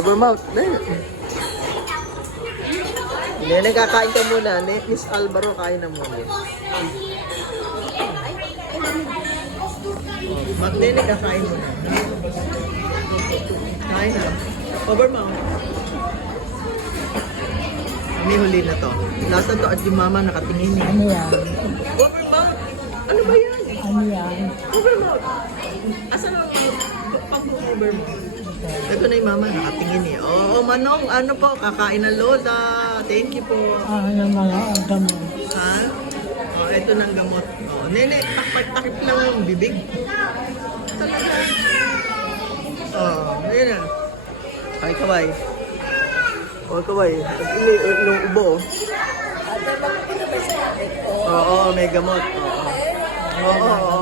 Cover mouth. Nene, kakain ka muna. Miss Alvaro, kain na muna. Nene, kakain muna. Kain na. Cover mouth. May huli na to. Lasa to at yung mama nakatingin niya. Ano yan? Cover mouth? Ano ba yan? Ano yan? Cover mouth. Asan ang pag-cover mouth? Ito na yung mama nakatingin eh. Oo, Manong, ano po, kakain ng lola. Thank you po. Ano mga agam mo? Ha? Oh, ito ng gamot. Oh, nene, takip lang yung bibig. Talaga. Oh, ayun na. Ay, kaway. Oh, kaway. Nung ubo. Oo, may gamot. Oo, oo.